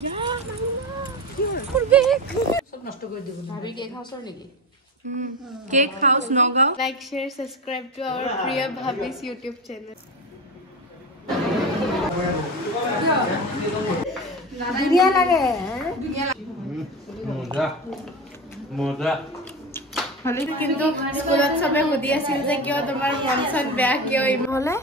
Cake House Nogao. Like, share, subscribe to our Priya Bhabhi's YouTube channel. কিন্তু স্কুলত সবে সুধি আছিল যে কিয় তোমাৰ মন চন বেয়া কিয় ইমানে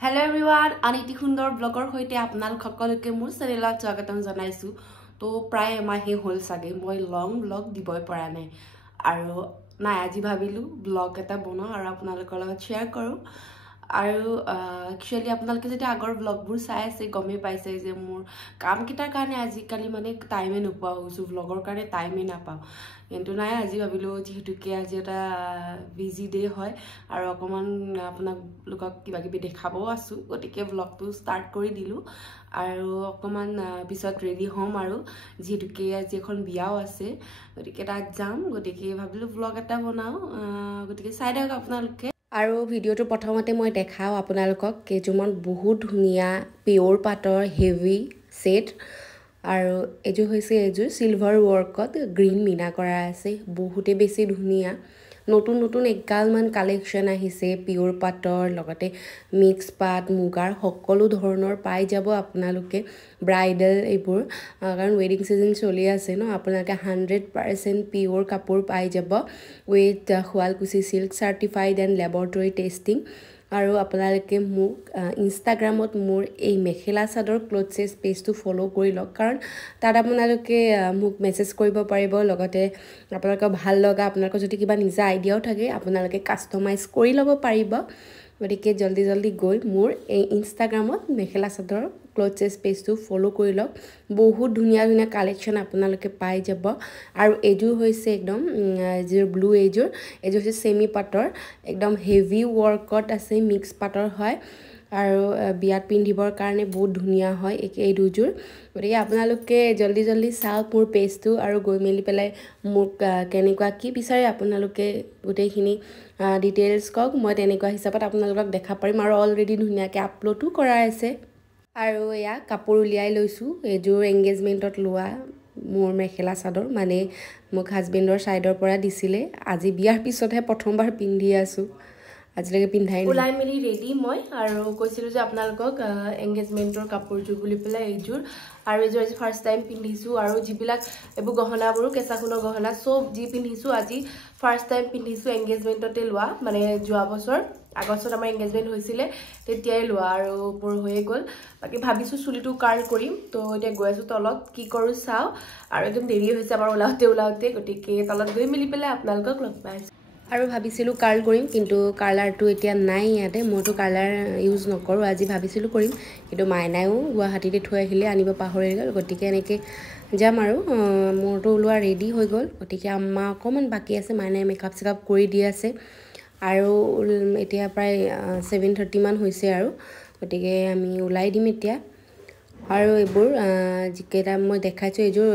Hello everyone, Aniti Khundor blogger hoite আপোনালোক সকলোকে মোৰ চেনেলত স্বাগতম জনাইছো তো প্ৰায় এমাহে হল সাগে মই লং ব্লগ দিবই পৰা নাই আৰু নাই আজি ভাবিলো ব্লগ এটা বনাও আৰু আপোনালোকৰ লগত শেয়াৰ কৰো আৰু একচুয়ালি আপোনালোকে যদি আগৰ ব্লগবোৰ চাই আছে গমে পাইছে যে মোৰ কাম কিটাৰ কাৰণে আজি কালি মানে টাইমে নোপোৱা হৈছো ব্লগৰ কাৰণে টাইমে নাপাও কিন্তু নাই আজি ভাবিলো যেহেতুকে আজি এটা বিজি ডে হয় আৰু অকমান আপোনালোকক কিবা কিবি দেখাবও আছো গতিকে ব্লগটো ষ্টাৰ্ট কৰি দিলো আৰু অকমান পিছত ৰেডি হ'ম আৰু যেহেতুকে আজি এখন বিয়াও আছে গতিকে তাত যাম গতিকে ভাবিলো ব্লগ এটা বনাও গতিকে চাই দিয়ক আপোনালোকে আৰু ভিডিওটো প্ৰথমতে মই দেখাও আপোনালোকক কেজুমন বহুত ধুনিয়া পিওৰ পাটৰ হেভি সেট আৰু এজু হৈছে এজু সিলভাৰ ওয়াৰ্কত গ্ৰীন মিনা কৰা আছে বহুতে বেছি ধুনিয়া নতুন নতুন একালমান কালেকশন আহিছে পিওৰ পাটৰ লগতে মিক্স পাট মুগাৰ সকলো ধৰণৰ পাই যাব আপোনালোকে ব্ৰাইডাল এইবোৰ কাৰণ ওয়েডিং সিজন চলি আছে ন আপোনালোকে 100% পিওৰ কাপোৰ পাই যাব with Sualkuchi silk সাৰ্টিফাইড and laboratory testing আৰু আপোনালোকে মোক ইনষ্টাগ্ৰামত মোৰ এই মেখেলা চাদৰ ক্লথছেছ পেজটো ফলো কৰি লওক কাৰণ তাত আপোনালোকে মোক মেছেজ কৰিব পাৰিব লগতে আপোনালোকৰ ভাল লগা আপোনালোকৰ যদি কিবা নিজা আইডিয়াও থাকে আপোনালোকে কাস্টমাইজ কৰি ল'ব পাৰিব গতিকে জলদি জলদি গৈ মোৰ এই ইনষ্টাগ্ৰামত মেখেলা চাদৰ ক্লথছেছ পেজটো ফলো কৰি লওক বহুত ধুনিয়া ধুনিয়া কালেকশন আপোনালোকে পাই যাব আৰু এজু হৈছে একদম যে ব্লু এজু হৈছে সেমি পাটৰ একদম হেভি ওয়াৰ্কত আছে মিক্স পাটৰ হয় আৰু বিয়াত পিন্ধিবৰ কাৰণে বহুত ধুনিয়া হয় এই দুজুৰ গতিকে আপোনালোকে জলদি জলদি চাওক মোৰ পেজটো আৰু গৈ মেলি পেলাই মোক কেনেকুৱা কি বিচাৰে আপোনালোকে গোটেইখিনি ডিটেইলছ কক মই তেনেকুৱা হিচাপত আপোনালোকক দেখা পাৰিম আৰু অলৰেডি ধুনিয়াকে আপলোডো কৰা আছে আৰু এয়া কাপোৰ উলিয়াই লৈছো এজুৰ এংগেজমেন্টত লোৱা মোৰ মেখেলা চাদৰ মানে মোক হাজবেণ্ডৰ সাইডৰ পৰা দিছিলে আজি বিয়াৰ পিছতহে প্ৰথমবাৰ পিন্ধি আছো আজিলৈকে পিন্ধাই নাই উলাই মেলি ৰেডি মই আৰু কৈছিলো যে আপোনালোকক এংগেজমেন্টৰ কাপোৰজোৰ বুলি পেলাই এইজোৰ আৰু এইজোৰ আজি ফাৰ্স্ট টাইম পিন্ধিছো আৰু জিবিলাক এবু গহনাবোৰ কেঁচাখনৰ গহনা সব জি পিন্ধিছো আজি ফাৰ্স্ট টাইম পিন্ধিছো এংগেজমেন্টতে লোৱা মানে যোৱা বছৰ আগষ্টত আমাৰ এংগেজমেন্ট হৈছিলে তেতিয়াই লোৱা আৰু মোৰ হৈয়ে গল বাকি ভাবিছো চুলিটো কাৰ্ল কৰিম তো এতিয়া গৈ আছো তলত কি কৰো চাও আৰু একদম দেৰি হৈছে আমাৰ ওলাওতে গতিকে তলত গৈ মিলি পেলাই আপোনালোকক লগ পাইছো আৰু ভাবিছিলো কাৰ্ল কৰিম কিন্তু কালাৰটো এতিয়া নাই ইয়াতে মইতো কালাৰ ইউজ নকৰো আজি ভাবিছিলো কৰিম কিন্তু মাইনাও গুৱাহাটীতে থৈ আহিলে আনিব পাহৰি গল গতিকে এনেকে যাম আৰু মোৰটো ওলোৱা ৰেডি হৈ গল গতিকে আম্মা অকমান বাকি আছে মাইনাই মেকআপ সেকআপ কৰি দি আছে আৰু এতিয়া প্ৰায় 7:30 মান হৈছে আৰু গতিকে আমি ওলাই দিম এতিয়া আৰু এইবোৰ যিকেটা মই দেখাইছো এইজোৰ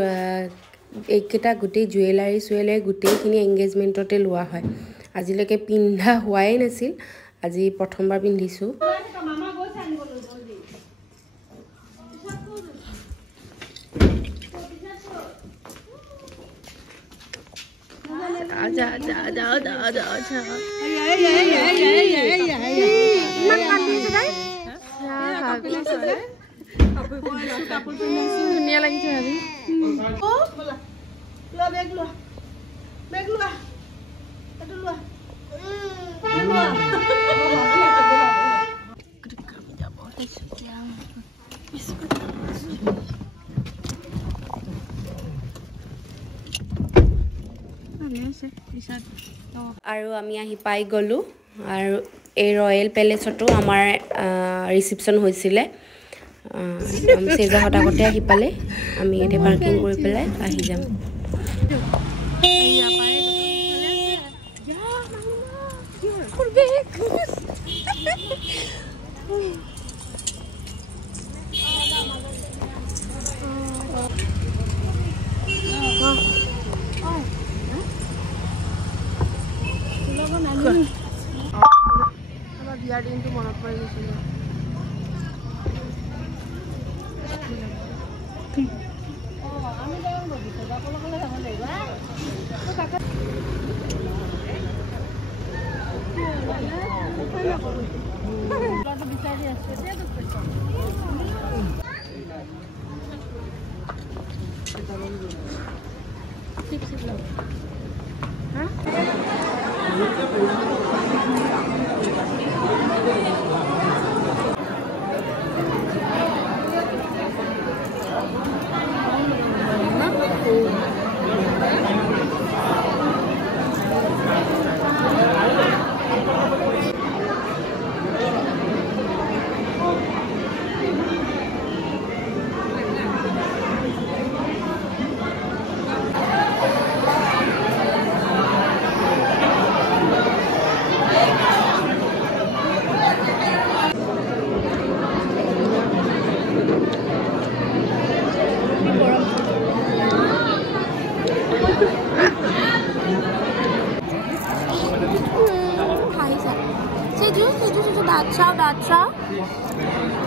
এইকেটা গোটেই জুৱেলাৰী গোটেইখিনি এংগেজমেন্টতে লোৱা হয় আজিলৈকে পিন্ধা হোৱাই নাছিল আজি প্ৰথমবাৰ পিন্ধিছো ধুনীয়া লাগিছে আজি আৰু আমি আহি পাই গলো আৰু এই ৰয়েল প্যালেছটো আমাৰ ৰিসেপশন হৈছিলে আমি সেজাহত আগতে আহি পালে আমি এতে পাৰ্কিং কৰি পেলাই আহি যাম আমাৰ বিয়াৰ দিনটো মনত পৰি গৈছিল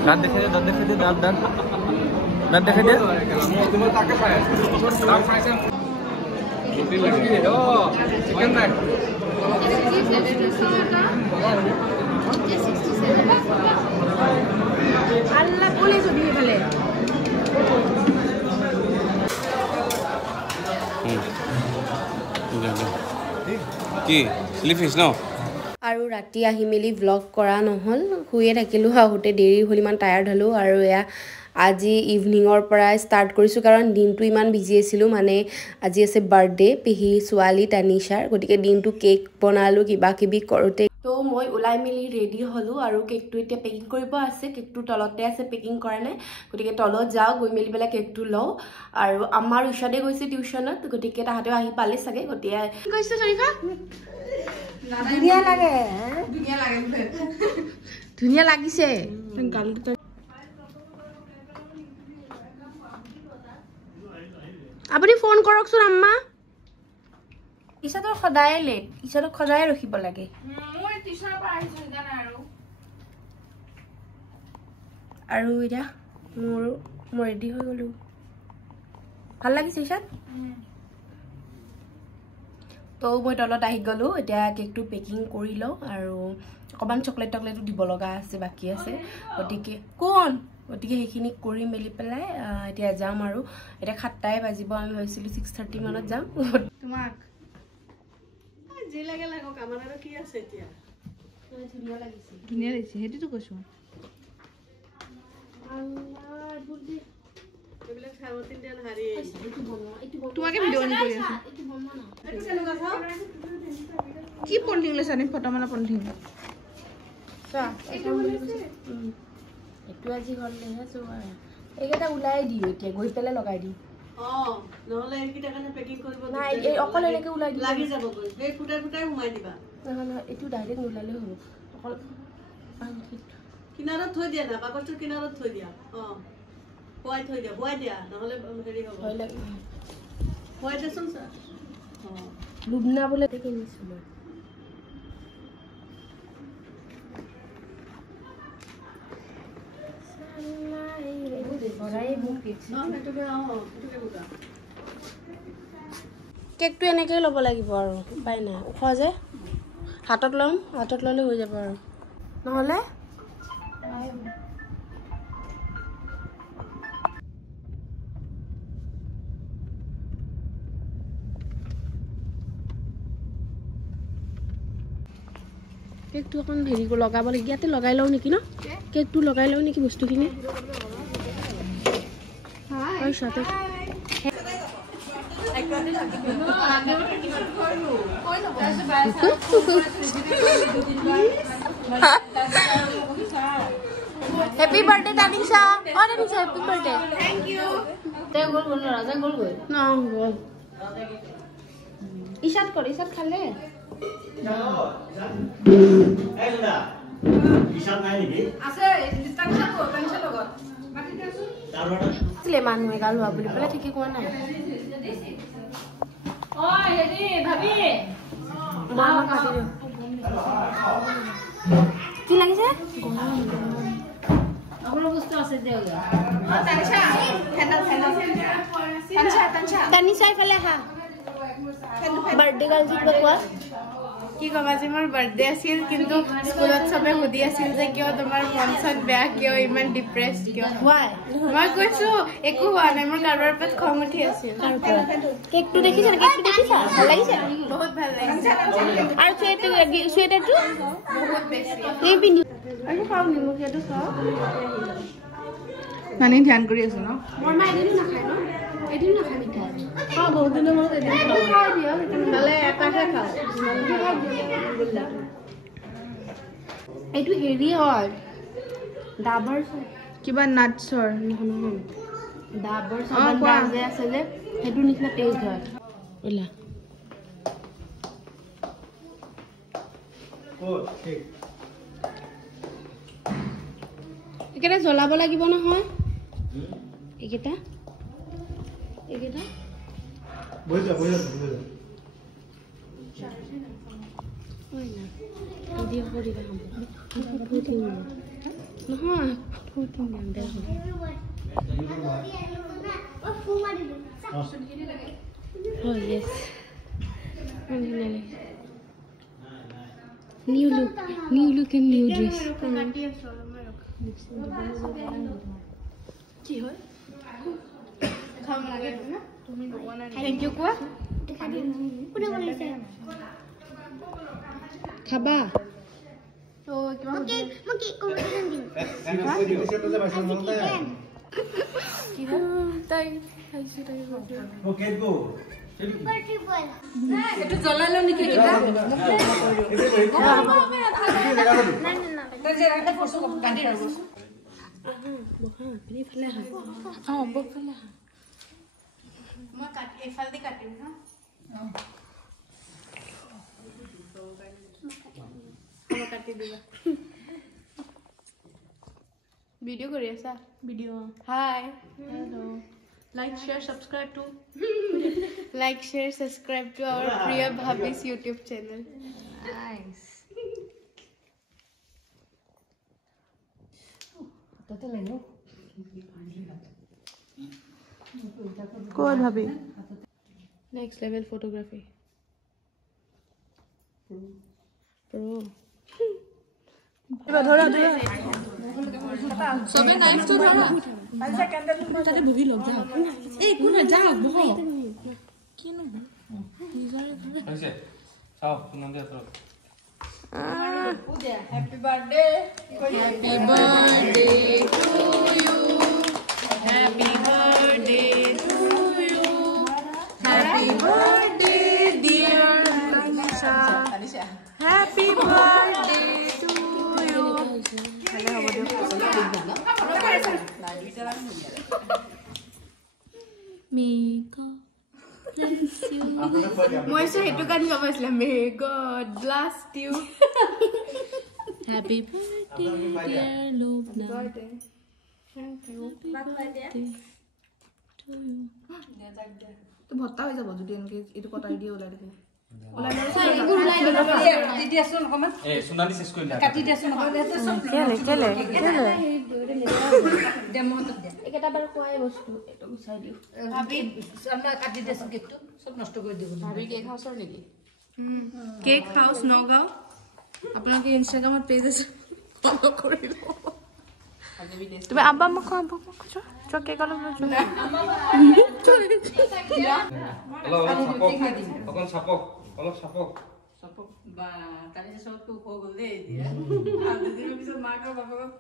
दांत दिखाई दे दांत दिखाई दे चिकन फ्राई আল্লাহ বলে ছবি ফেলে কি চিলি ফিশ ন আৰু ৰাতি আহি মেলি ব্লগ কৰা নহ'ল শুয়ে থাকিলোঁ আহোঁতে দেৰি হ'ল ইমান টায়াৰ্ড হ'লোঁ আৰু এয়া আজি ইভিনিঙৰ পৰাই ষ্টাৰ্ট কৰিছোঁ কাৰণ দিনটো ইমান বিজি আছিলোঁ মানে আজি আছে বাৰ্থডে পেহী ছোৱালী তানিছাৰ গতিকে দিনটো কেক বনালোঁ কিবা কিবি কৰোঁতে তো মই ওলাই মেলি ৰেডি হ'লোঁ আৰু কেকটো এতিয়া পেকিং কৰিব আছে কেকটো তলতে আছে পেকিং কৰা নাই গতিকে তলত যাওঁ গৈ মেলি পেলাই কেকটো লওঁ আৰু আমাৰ উষাদে গৈছে টিউশ্যনত গতিকে তাহাঁতেও আহি পালে চাগে গতিকে কৈছে চৰিখা ধুনীয়া লাগিছে আপুনি ফোন কৰকচোন আম্মা ইছাতৰ সদায় লেট ইছাতক সদায় ৰখিব লাগে আৰু এতিয়া মই ৰেডি হৈ গ'লোঁ ভাল লাগিছে ইছাত তো মই তলত আহি গ'লোঁ এতিয়া কেকটো পেকিং কৰি লওঁ আৰু অকণমান চকলেটো দিব লগা আছে বাকী আছে গতিকে সেইখিনি কৰি মেলি পেলাই এতিয়া যাম আৰু এতিয়া 7টাই বাজিব আমি ভাবিছিলোঁ 6:30 মানত যাম তোমাক যি লাগে লাগক আমাৰ আৰু কি আছে এতিয়া ধুনীয়া লাগিছে সেইটোতো কৈছোঁ তোমাকে ভিডিঅ' অন কৰি আছো কি পলিথিন লৈছা নি ফটো মাৰা পলিথিন এইটো আজি ঘৰলৈহে চোৱা এইকেইটা ওলাই দিওঁ এতিয়া গৈ পেলাই লগাই দিম নহ'লে এইকেইটা কাৰণে পেকিং কৰিব নাই এই অকল এনেকৈ ওলাই দিম লাগি যাব গৈ এই ফুটাই সোমাই দিবা নহয় এইটো ডাইৰেক্ট নোলালেও হ'ব অকল কিনাৰত থৈ দিয়া না বাকচটোৰ কিনাৰত থৈ দিয়া হোৱাই থৈ দিয়া হোৱাই দিয়া নহ'লে হেৰি হ'ব ভয় লাগে হোৱাই দেচোন ছাৰ লুবনা বোলে কিনিছোঁ মই কেকটো এনেকৈ ল'ব লাগিব আৰু উপায় নাই ওখ যে হাতত ল'ম হাতত ল'লে হৈ যাব আৰু নহ'লে কেকটো অকণ হেৰি লগাব লাগে ইয়াতে লগাই লওঁ নেকি ন কেকটো লগাই লওঁ নেকি বস্তুখিনি Happy birthday Tanisha. Oh Tanisha, happy birthday. Thank you. Te gol gol Raja gol gol. No gol. Ishat kor Ishat khale. No. Hey Luna. Ishat nai niki? Ase Tanisha logot. Le manu egal hua boli pala thiki koa nai. Oi hedi bhabi. Mama khati dio. কি লাগিছে গৰম গৰম আপোনাৰ বস্তু আছে দেও তানিশা ফেনা তানিশা ইফালে আহা বাৰ্থডে গাৰ্ল জি কিবা কোৱা কি কম আজি মোৰ বাৰ্থডে আছিল কিন্তু স্কুলত সবে সুধি আছিল যে কিয় তোমাৰ মন চন বেয়া কিয় ইমান ডিপ্ৰেছড কিয় মই কৈছো একো হোৱা নাই মোৰ কাৰোবাৰ ওপৰত খং উঠি আছিল কেকটো দেখিছা কেকটো দেখিছা ভাল লাগিছে বহুত ভাল লাগিছে আৰু চুৱেটাৰটো বহুত বেছি এই পিন্ধি আৰু খাও নিমখীয়াটো খাও মানে ধ্যান কৰি আছো ন মোৰ মা এদিন নাখায় ন এদিন নাখায় মিঠাই বহুত দিনৰ মূৰত এদিন খাই দিয় নহ'লে এটাহে খাওঁ এইটো হেৰি হয় ডাবৰ কিবা নাটছৰ নহয় ডাবৰ চাবান যে আছে যে সেইটো নিচিনা টেষ্ট হয় ওলা এইকেইটা জ্বলাব লাগিব নহয় এইকেইটা New look and new dress. কি হয় খাম লাগে না তুমি বনা থ্যাংক ইউ কোৱা কোনে বনাইছে খাবা তো কিবা Mungkin kemudian gini. কি তাই খাইছো তাই Itu jalalo niki kita. মই কাট এফাল দি কাটিম না কাটি দিবা ভিডিও কৰি আছা video hi hello like share subscribe to our Priya Bhabhi's YouTube channel nice কোন ভাবি next level photography pro ধৰা সবে নাইফ তো ধৰা তাতে বহি লগ যা এই কোন যা বহ কি ন নিজৰে হৈছে চাও নাম দিয়া তো happy birthday to you happy birthday to you happy birthday dear Tanisha happy birthday to you ভালে হ'ব দিও মেগা bless you মই সেইটো গান গাব আছিল may god bless you happy birthday dear Lovna thank you তো ভত্তা হৈ যাব যদি এনেকে এটো কটাই দিয়ে ওলাই দিব এ সুনানি শেষ কৰি দিয়া একেটা বাৰ কোৱাই বস্তু এটো গুছাই দিও ভাবি কেক হাউছৰ নেকি কেক হাউস নগাঁও আপোনালোকে ইনষ্টাগ্ৰামত পেজ আছে ফলো কৰি লব তুমি আব্বা মোক খাব খুজো চকে কল বুজো অলপ চাপক Ba, tadi sesuatu kok gede dia. Ada dia bisa makan bapak.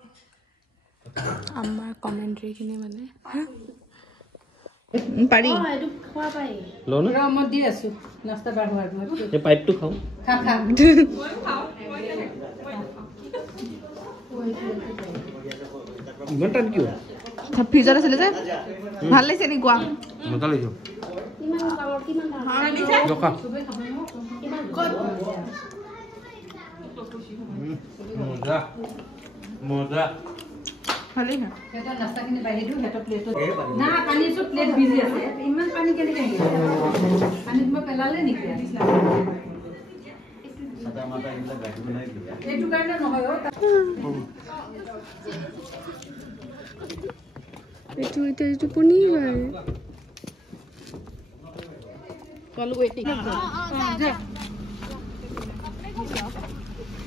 আমাৰ কমেন্ট্ৰি খিনি মানে পাৰি এইটো খোৱা পাই লো না Ramon dia su, nasta bar hoar. এই পাইপটো খাও Kakak. ইমান টান কিয় ফ্ৰিজত আছিল যে ভাল লাগিছে নি কোৱা মজা লাগিছে কিমান কামৰ কিমান ৰখা মজা মজা ভালেই হয় Kita nasta kini bayar dulu, kita plate tu. Nah, pani su plate busy আছে. Iman pani kali kali. Pani cuma pelale nih ya. সাদা মাটা ইলা গাড়ি বনাই দিয়া Itu karena নহয় oh. এইটো পনীৰ হয়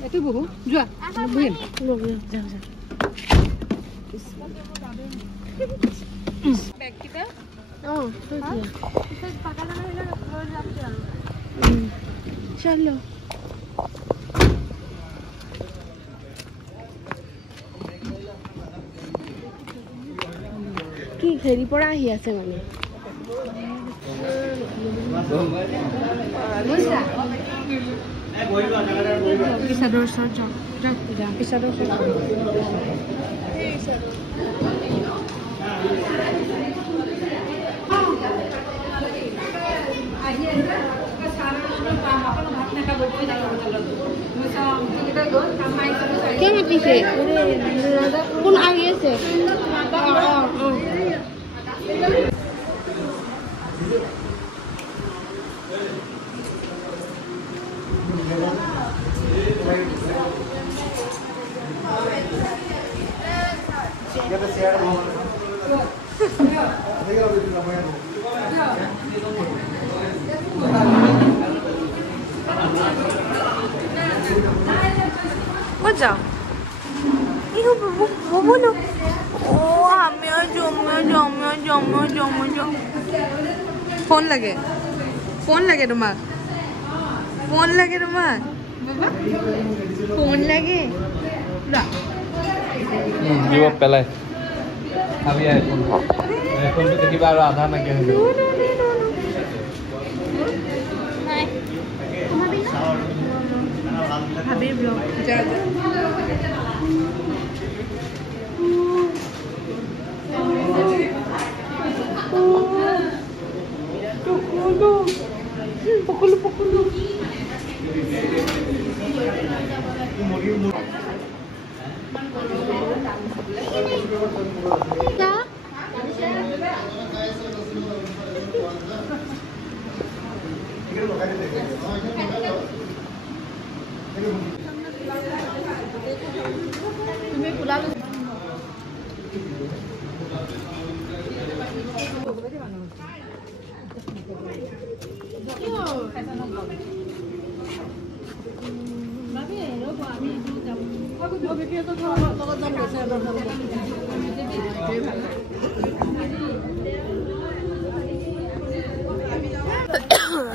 এইটো বহু যোৱা বহিম চলো কি ঘেৰি পৰা আহি আছে মানে পিছাদৰ ওচৰত যাওঁ পিছাদৰ কে মাতিছে কোন আহি আছে What जाओ? इहो बोलो। ओ हमें जो फोन लगे तुम्हार बाबा फोन लगे जीव पेलाय अभी आईफोन पे देखिबा और आधा ना के हेलो भाभी ब्लॉग जा Pukul. क्या? तुम्हें बुला लो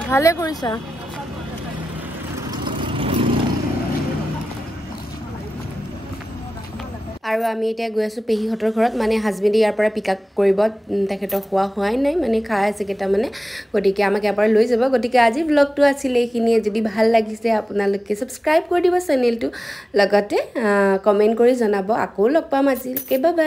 ভালে কৰিছা আৰু আমি এতিয়া গৈ আছো পেহীহঁতৰ ঘৰত মানে হাজবেণ্ডে ইয়াৰ পৰা পিক আপ কৰিব তেখেতৰ হোৱাই নাই মানে খাই আছে কেইটা মানে গতিকে আমাক ইয়াৰ পৰা লৈ যাব গতিকে আজি ব্লগটো আছিলে এইখিনিয়ে যদি ভাল লাগিছে আপোনালোকে সাবস্ক্ৰাইব কৰি দিব চেনেলটো লগতে কমেন্ট কৰি জনাব আকৌ লগ পাম আজিলৈকে বাই বাই